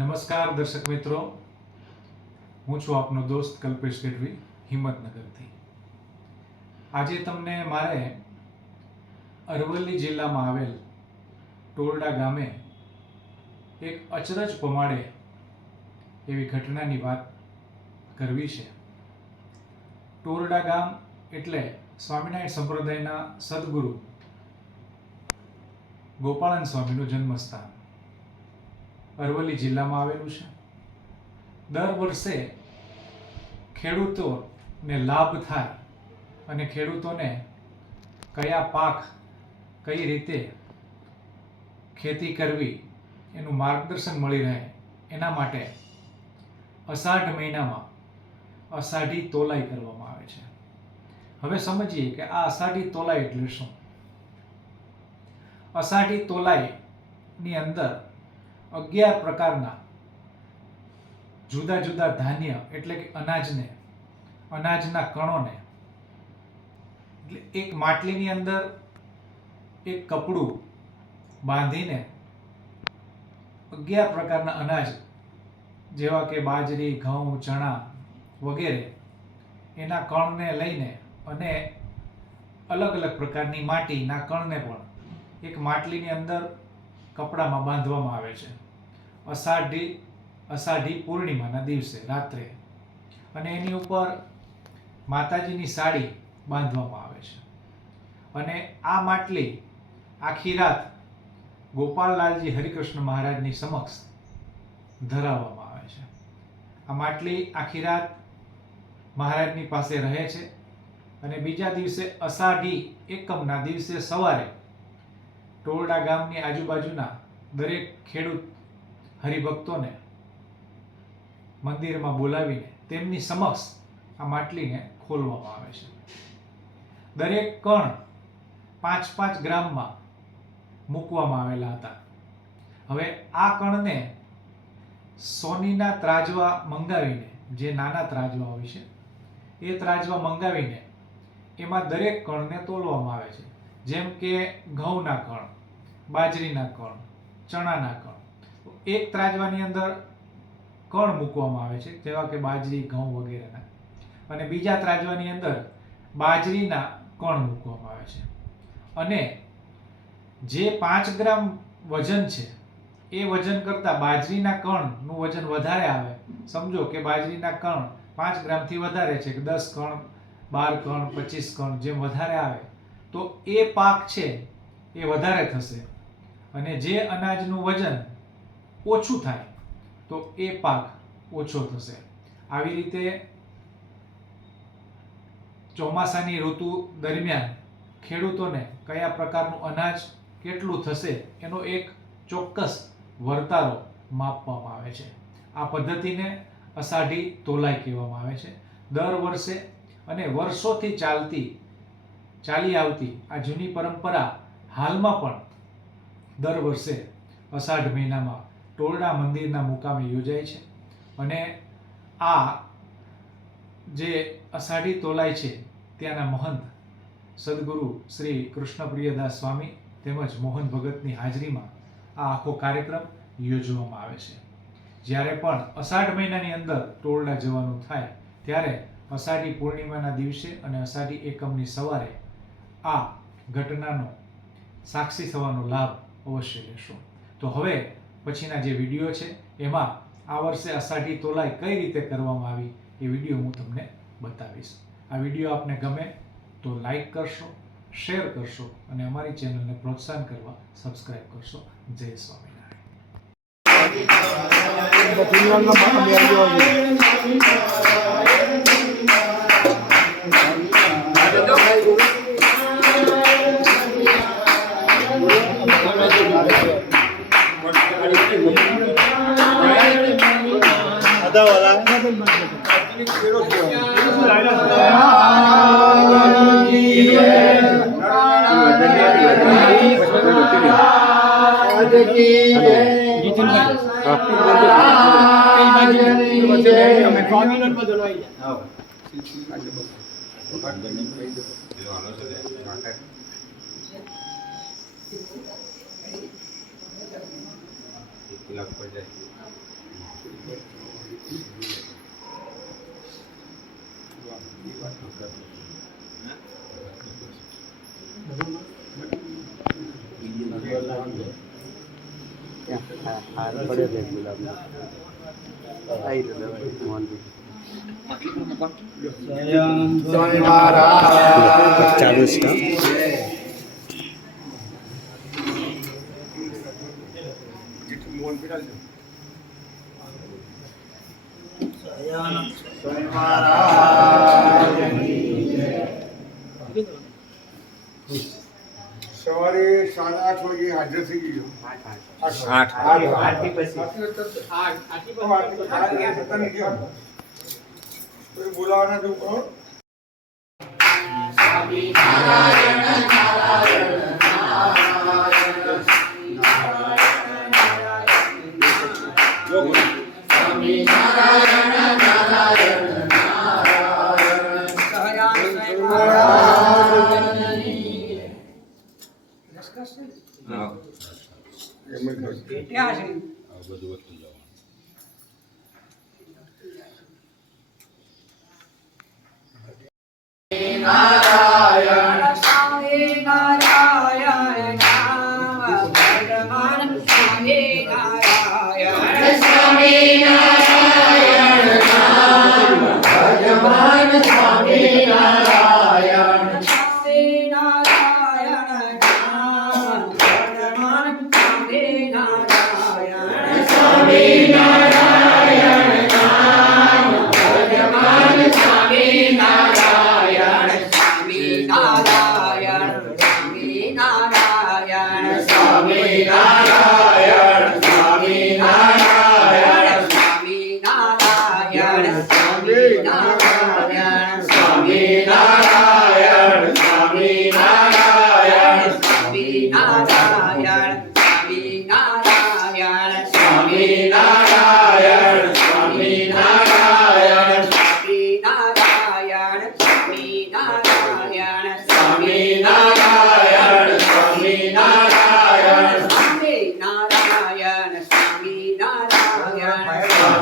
નમસ્કાર દર્શક મિત્રો. હું છું આપનો દોસ્ત કલ્પેશ ગઢવી, હિંમતનગરથી. આજે તમને મારે અરવલ્લી જિલ્લામાં આવેલ ટોરડા ગામે એક અચરજ પમાડે એવી ઘટનાની વાત કરવી છે. ટોરડા ગામ એટલે સ્વામિનારાયણ સંપ્રદાયના સદગુરુ ગોપાળન સ્વામીનું જન્મસ્થાન. અરવલ્લી જિલ્લામાં આવેલું છે. દર વર્ષે ખેડૂતોને લાભ થાય અને ખેડૂતોને કયા પાક કઈ રીતે ખેતી કરવી એનું માર્ગદર્શન મળી રહે એના માટે અષાઢ મહિનામાં અષાઢી તોલાઈ કરવામાં આવે છે. હવે સમજીએ કે આ અષાઢી તોલાઈ એટલે શું? અષાઢી તોલાઈની અંદર અગિયાર પ્રકારના જુદા જુદા ધાન્ય એટલે કે અનાજને, અનાજના કણોને. એટલે એક માટલીની અંદર એક કપડું બાંધીને અગિયાર પ્રકારના અનાજ જેવા કે બાજરી, ઘઉં, ચણા વગેરે એના કણને લઈને અને અલગ અલગ પ્રકારની માટીના કણને પણ એક માટલીની અંદર કપડામાં બાંધવામાં આવે છે. અષાઢી અષાઢી પૂર્ણિમાના દિવસે, રાત્રે. અને એની ઉપર માતાજીની સાડી બાંધવામાં આવે છે. અને આ માટલી આખી રાત ગોપાલલાલજી હરિકૃષ્ણ મહારાજની સમક્ષ ધરાવવામાં આવે છે. આ માટલી આખી રાત મહારાજની પાસે રહે છે. અને બીજા દિવસે અષાઢી એકમના દિવસે સવારે ટોરડા ગામની આજુબાજુના દરેક ખેડૂત હરિભક્તોને મંદિરમાં બોલાવીને તેમની સમક્ષ આ માટલીને ખોલવામાં આવે છે. દરેક કણ પાંચ પાંચ ગ્રામમાં મૂકવામાં આવેલા હતા. હવે આ કણને સોનીના ત્રાજવા મંગાવીને, જે નાના ત્રાજવા હોય છે, એ ત્રાજવા મંગાવીને એમાં દરેક કણને તોલવામાં આવે છે. જેમ કે ઘઉંના કણ, બાજરીના કણ, ચણાના કણ. એક ત્રાજવાની અંદર કણ મૂકવામાં આવે છે, જેવા કે બાજરી, ઘઉં વગેરેના. અને બીજા ત્રાજવાની અંદર બાજરીના કણ મૂકવામાં આવે છે. અને જે પાંચ ગ્રામ વજન છે, એ વજન કરતાં બાજરીના કણનું વજન વધારે આવે. સમજો કે બાજરીના કણ પાંચ ગ્રામથી વધારે છે દસ કણ, બાર કણ, પચીસ કણ જેમ વધારે આવે તો એ પાક છે, એ વધારે થશે. અને જે અનાજનું વજન ઓછું થાય, તો એ પાક ઓછો થશે. આવી રીતે ચોમાસાની ઋતુ દરમિયાન ખેડૂતોને કયા પ્રકારનું અનાજ કેટલું થશે, એનો એક ચોક્કસ વર્તારો માપવામાં આવે છે. આ પદ્ધતિને અષાઢી તોલાઈ કહેવામાં આવે છે. દર વર્ષે અને વર્ષોથી ચાલતી ચાલી આવતી આ જૂની પરંપરા હાલમાં પણ દર વર્ષે અષાઢ મહિનામાં ટોરડા મંદિરના મુકામે યોજાય છે અને આ જે અષાઢી તોલાય છે ત્યાંના મહંત સદગુરુ શ્રી કૃષ્ણપ્રિયદાસ સ્વામી તેમજ મોહન ભગતની હાજરીમાં આ આખો કાર્યક્રમ યોજવામાં આવે છે. જ્યારે પણ અષાઢ મહિનાની અંદર ટોળડા જવાનું થાય, ત્યારે અષાઢી પૂર્ણિમાના દિવસે અને અષાઢી એકમની સવારે આ ઘટનાનો સાક્ષી થવાનો લાભ અવશ્ય લેશો. તો હવે પછીના જે વીડિયો છે, એમાં આ વર્ષે અષાઢી તોલાઈ કઈ રીતે કરવામાં આવી, એ વીડિયો હું તમને બતાવીશ. આ વીડિયો આપને ગમે તો લાઈક કરશો, શેર કરશો અને અમારી ચેનલને પ્રોત્સાહન કરવા સબસ્ક્રાઈબ કરશો. જય સ્વામિનારાયણ. છ મિનિટમાં જણાવી હાથ પડે છે ગુલાબના ચાલુ સવારે સાડા આઠ વાગે હાજર થઈ ગયો. આઠ. આઠ પછી. આઠ બોલાવાના જો કોણ સ્વામી નારાયણ નારાયણ નારાયણ નારાયણ નારાયણ સ્વામી નારાયણ. ભેટ્યા છે બધું વધતું જવાનું. નારાયણ સ્વામી નારાયણ નામ ભગવાન સ્વામી નારાયણ સ્વામી નારાયણ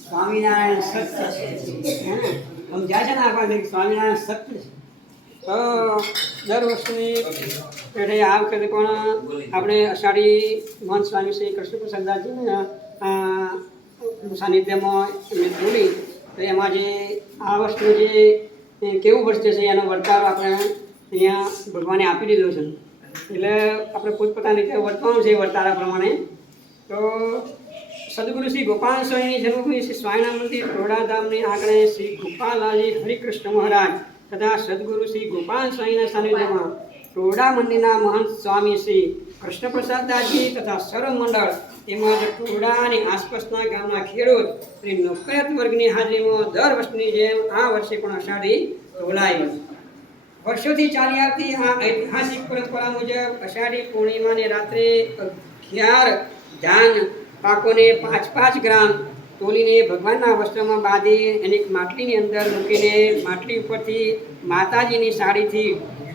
સ્વામિનારાયણ સત્ય છે? સમજાય છે સ્વામિનારાયણ સત્ય છે? તો દર વર્ષની પેઢે આ વખતે પણ આપણે અષાઢી મહંત સ્વામી શ્રી કૃષ્ણ પ્રસાદદાસજીના સાનિધ્યમાં એમને જોડી તો એમાં જે આ વર્ષનું જે કેવું વર્ષ છે એનો વર્તાવ આપણે અહીંયા ભગવાને આપી દીધો છે. એટલે આપણે પોતપોતાની રીતે વર્તવાનું છે વર્તારા પ્રમાણે તો સદગુરુ શ્રી ગોપાલ સ્વામીની જન્મભૂમિ શ્રી સ્વામિનારાયણ મંદિર ટોડાધામની આંગણે શ્રી ગોપાલાજી હરિકૃષ્ણ મહારાજ તથા સદગુરુ શ્રી ગોપાલ સ્વામીના સાનિધ્યમાં ટોડા મંદિરના મહંત સ્વામી શ્રી કૃષ્ણપ્રસાદદાસજી તથા સર્વ મંડળ તેમજ ટોડા અને આસપાસના ગામના ખેડૂત અને નોકરિયાત વર્ગની હાજરીમાં દર વર્ષની જેમ આ વર્ષે પણ અષાઢી ઢોલાઈ વર્ષોથી ચાલી આવતી આ ઐતિહાસિક પરંપરા મુજબ અષાઢી પૂર્ણિમાને રાત્રે અગિયાર ધાન પાકોને પાંચ પાંચ ગ્રામ તોલીને ભગવાનના વસ્ત્રમાં બાંધી અને એક માટલીની અંદર મૂકીને માટલી ઉપરથી માતાજીની સાડીથી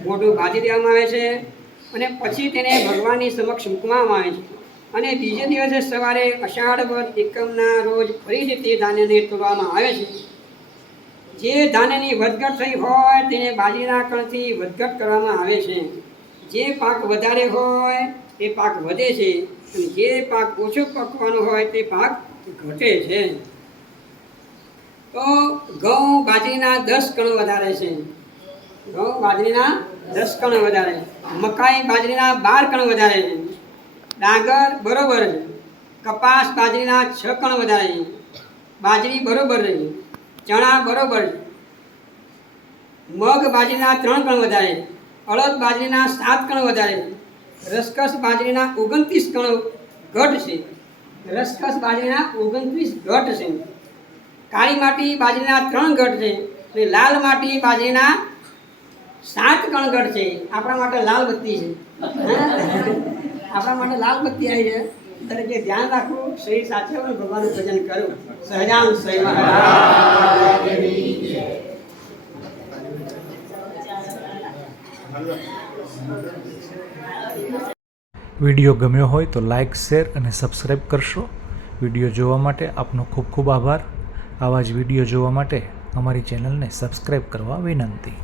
મોઢું ભાજી દેવામાં આવે છે અને પછી તેને ભગવાનની સમક્ષ મૂકવામાં આવે છે. અને બીજે દિવસે સવારે અષાઢ વધ એકમના રોજ ફરીથી તે ધાન્યને તોડવામાં આવે છે. જે ધાન્યની વધઘટ થઈ હોય તેને બાજરીના કણથી વધઘટ કરવામાં આવે છે. જે પાક વધારે હોય તે પાક વધે છે અને જે પાક ઓછો પકવાનો હોય તે પાક ઘટે છે. તો ઘઉં બાજરીના દસ કણ વધારે છે. બાજરીના દસ કણ વધારે. મકાઈ બાજરીના બાર કણ વધારે. ડાંગર બરોબર. કપાસ બાજરીના છ કણ વધારે. બાજરી બરોબર. રહી ચણા બરોબર. મગ બાજરીના ત્રણ કણ વધારે. અડદ બાજરીના સાત કણ વધારે. રસકસ બાજરીના ઓગણત્રીસ કણ ઘટ છે. રસકસ બાજરીના ઓગણત્રીસ ઘટ છે. કાળી માટી બાજરીના ત્રણ ઘટ છે. અને લાલ માટી બાજરીના સાત કણ છે. આપણા માટે લાલ બત્તી છે. આપણા માટે લાલ બત્તી આવી છે. એટલે જે ધ્યાન રાખવું શરીર સાથે હોય ભગવાનનું ભજન કરવું સહજાન સહી વીડિયો ગમ્યો હોય તો લાઇક શેર અને સબસ્ક્રાઈબ કરશો. વીડિયો જોવા માટે આપનો ખૂબ ખૂબ આભાર. આવા જ વીડિયો જોવા માટે અમારી ચેનલને સબસ્ક્રાઈબ કરવા વિનંતી.